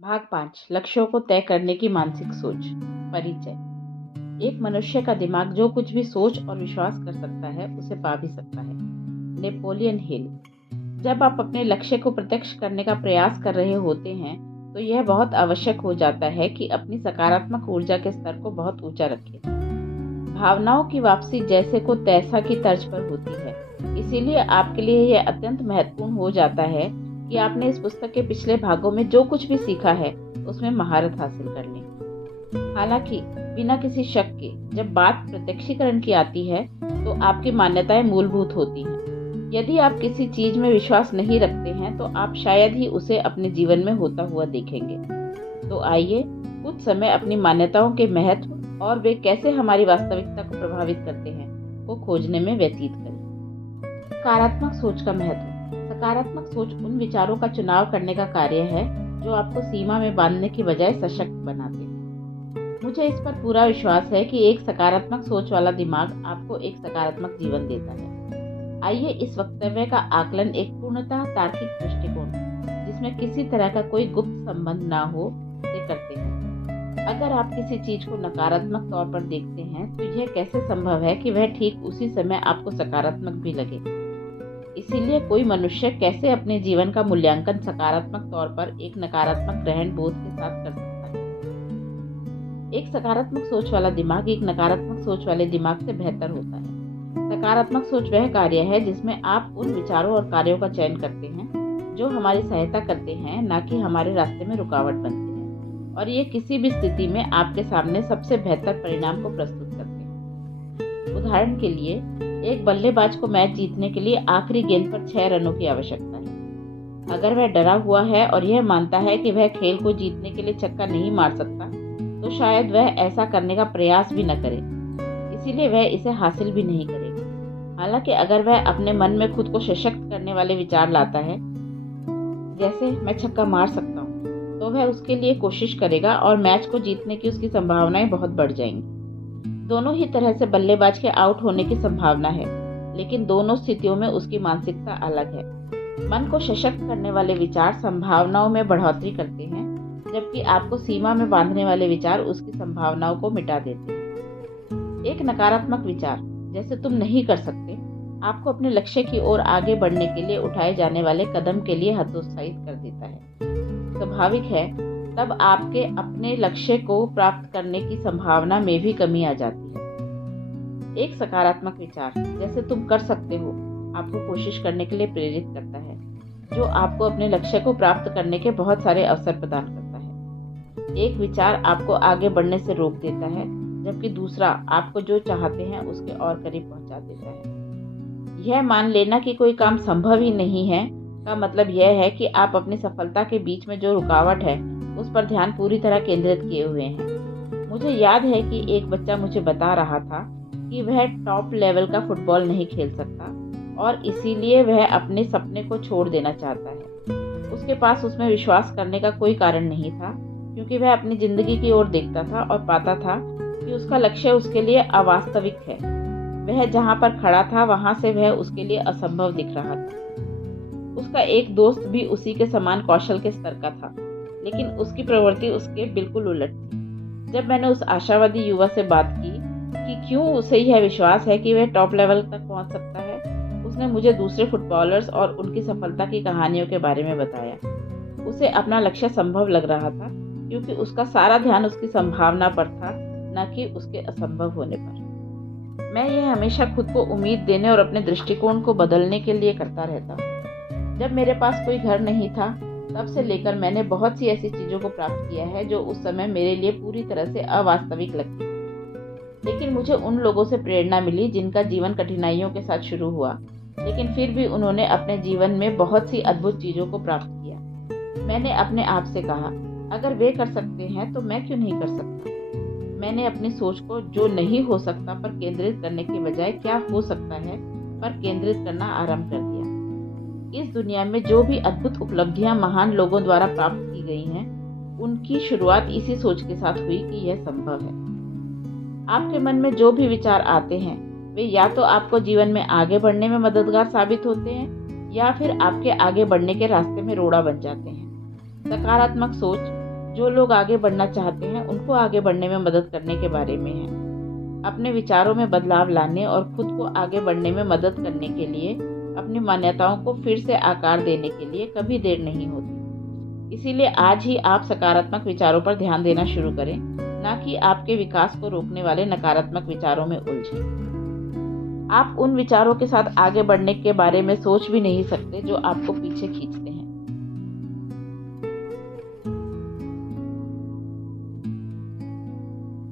भाग 5 लक्ष्यों को तय करने की मानसिक सोच। परिचय। एक मनुष्य का दिमाग जो कुछ भी सोच और विश्वास कर सकता है उसे पा भी सकता है। Napoleon Hill. जब आप अपने लक्ष्य को प्रत्यक्ष करने का प्रयास कर रहे होते हैं तो यह बहुत आवश्यक हो जाता है कि अपनी सकारात्मक ऊर्जा के स्तर को बहुत ऊंचा रखें। भावनाओं की वापसी जैसे को तैसा की तर्ज पर होती है, इसीलिए आपके लिए यह अत्यंत महत्वपूर्ण हो जाता है कि आपने इस पुस्तक के पिछले भागों में जो कुछ भी सीखा है उसमें महारत हासिल कर लें। हालांकि बिना किसी शक के जब बात प्रत्यक्षीकरण की आती है तो आपकी मान्यताएं मूलभूत होती हैं। यदि आप किसी चीज में विश्वास नहीं रखते हैं तो आप शायद ही उसे अपने जीवन में होता हुआ देखेंगे। तो आइए कुछ समय अपनी मान्यताओं के महत्व और वे कैसे हमारी वास्तविकता को प्रभावित करते हैं को खोजने में व्यतीत करें। सकारात्मक सोच का महत्व। सकारात्मक सोच उन विचारों का चुनाव करने का कार्य है जो आपको सीमा में बांधने की बजाय सशक्त बनाते हैं। मुझे इस पर पूरा विश्वास है कि एक सकारात्मक सोच वाला दिमाग आपको एक सकारात्मक जीवन देता है। आइए इस वक्तव्य का आकलन एक पूर्णतः तार्किक दृष्टिकोण जिसमें किसी तरह का कोई गुप्त संबंध ना हो से करते हैं। अगर आप किसी चीज को नकारात्मक तौर पर देखते हैं तो यह कैसे संभव है कि वह ठीक उसी समय आपको सकारात्मक भी लगे। इसीलिए कोई मनुष्य कैसे अपने जीवन का मूल्यांकन सकारात्मक तौर पर एक नकारात्मक ग्रहण बोध के साथ कर सकता है। एक सकारात्मक सोच वाला दिमाग एक नकारात्मक सोच वाले दिमाग से बेहतर होता है। सकारात्मक सोच वह कार्य है जिसमें आप उन विचारों और कार्यों का चयन करते हैं जो हमारी सहायता करते हैं, न कि हमारे रास्ते में रुकावट बनते हैं, और ये किसी भी स्थिति में आपके सामने सबसे बेहतर परिणाम को प्रस्तुत करते हैं। उदाहरण के लिए, एक बल्लेबाज को मैच जीतने के लिए आखिरी गेंद पर 6 रनों की आवश्यकता है। अगर वह डरा हुआ है और यह मानता है कि वह खेल को जीतने के लिए छक्का नहीं मार सकता, तो शायद वह ऐसा करने का प्रयास भी न करे, इसीलिए वह इसे हासिल भी नहीं करेगा। हालांकि अगर वह अपने मन में खुद को सशक्त करने वाले विचार लाता है, जैसे मैं छक्का मार सकता हूँ, तो वह उसके लिए कोशिश करेगा और मैच को जीतने की उसकी संभावनाएं बहुत बढ़ जाएंगी। दोनों ही तरह से बल्लेबाज के आउट होने की संभावना है, लेकिन दोनों स्थितियों में उसकी मानसिकता अलग है। मन को सशक्त करने वाले विचार संभावनाओं में बढ़ोतरी करते हैं, जबकि आपको सीमा में बांधने वाले विचार उसकी संभावनाओं को मिटा देते हैं। एक नकारात्मक विचार, जैसे तुम नहीं कर सकते, आपको अपने लक्ष्य की ओर आगे बढ़ने के लिए उठाए जाने वाले कदम के लिए हतोत्साहित कर देता है। स्वाभाविक है, तब आपके अपने लक्ष्य को प्राप्त करने की संभावना में भी कमी आ जाती है। एक सकारात्मक विचार, जैसे तुम कर सकते हो, आपको कोशिश करने के लिए प्रेरित करता है, जो आपको अपने लक्ष्य को प्राप्त करने के बहुत सारे अवसर प्रदान करता है। एक विचार आपको आगे बढ़ने से रोक देता है, जबकि दूसरा आपको जो चाहते हैं उसके और करीब पहुंचा देता है। यह मान लेना कि कोई काम संभव ही नहीं है का मतलब यह है कि आप अपनी सफलता के बीच में जो रुकावट है उस पर ध्यान पूरी तरह केंद्रित किए हुए हैं। मुझे याद है कि एक बच्चा मुझे बता रहा था कि वह टॉप लेवल का फुटबॉल नहीं खेल सकता और इसीलिए वह अपने सपने को छोड़ देना चाहता है। उसके पास उसमें विश्वास करने का कोई कारण नहीं था, क्योंकि वह अपनी जिंदगी की ओर देखता था और पाता था कि उसका लक्ष्य उसके लिए अवास्तविक है। वह जहाँ पर खड़ा था वहां से वह उसके लिए असंभव दिख रहा था। उसका एक दोस्त भी उसी के समान कौशल के स्तर का था, लेकिन उसकी प्रवृत्ति उसके बिल्कुल उलट थी। जब मैंने उस आशावादी युवा से बात की कि क्यों उसे यह विश्वास है कि वह टॉप लेवल तक पहुंच सकता है, उसने मुझे दूसरे फुटबॉलर्स और उनकी सफलता की कहानियों के बारे में बताया। उसे अपना लक्ष्य संभव लग रहा था, क्योंकि उसका सारा ध्यान उसकी संभावना पर था, न कि उसके असंभव होने पर। मैं यह हमेशा खुद को उम्मीद देने और अपने दृष्टिकोण को बदलने के लिए करता रहता हूँ। जब मेरे पास कोई घर नहीं था, तब से लेकर मैंने बहुत सी ऐसी चीजों को प्राप्त किया है जो उस समय मेरे लिए पूरी तरह से अवास्तविक लगती थी। लेकिन मुझे उन लोगों से प्रेरणा मिली जिनका जीवन कठिनाइयों के साथ शुरू हुआ, लेकिन फिर भी उन्होंने अपने जीवन में बहुत सी अद्भुत चीजों को प्राप्त किया। मैंने अपने आप से कहा, अगर वे कर सकते हैं तो मैं क्यों नहीं कर सकता। मैंने अपनी सोच को जो नहीं हो सकता पर केंद्रित करने के बजाय क्या हो सकता है पर केंद्रित करना आरंभ कर दिया। इस दुनिया में जो भी अद्भुत उपलब्धियां महान लोगों द्वारा प्राप्त की गई हैं, उनकी शुरुआत इसी सोच के साथ हुई कि यह संभव है। आपके मन में जो भी विचार आते हैं, वे या तो आपको जीवन में आगे बढ़ने में मददगार साबित होते हैं या फिर आपके आगे बढ़ने के रास्ते में रोड़ा बन जाते हैं। सकारात्मक सोच जो लोग आगे बढ़ना चाहते हैं उनको आगे बढ़ने में मदद करने के बारे में है। अपने विचारों में बदलाव लाने और खुद को आगे बढ़ने में मदद करने के लिए, अपनी मान्यताओं को फिर से आकार देने के लिए कभी देर नहीं होती। इसीलिए आज ही आप सकारात्मक विचारों पर ध्यान देना शुरू करें, ना कि आपके विकास को रोकने वाले नकारात्मक विचारों में उलझें। आप उन विचारों के साथ आगे बढ़ने के बारे में सोच भी नहीं सकते जो आपको पीछे खींचते हैं।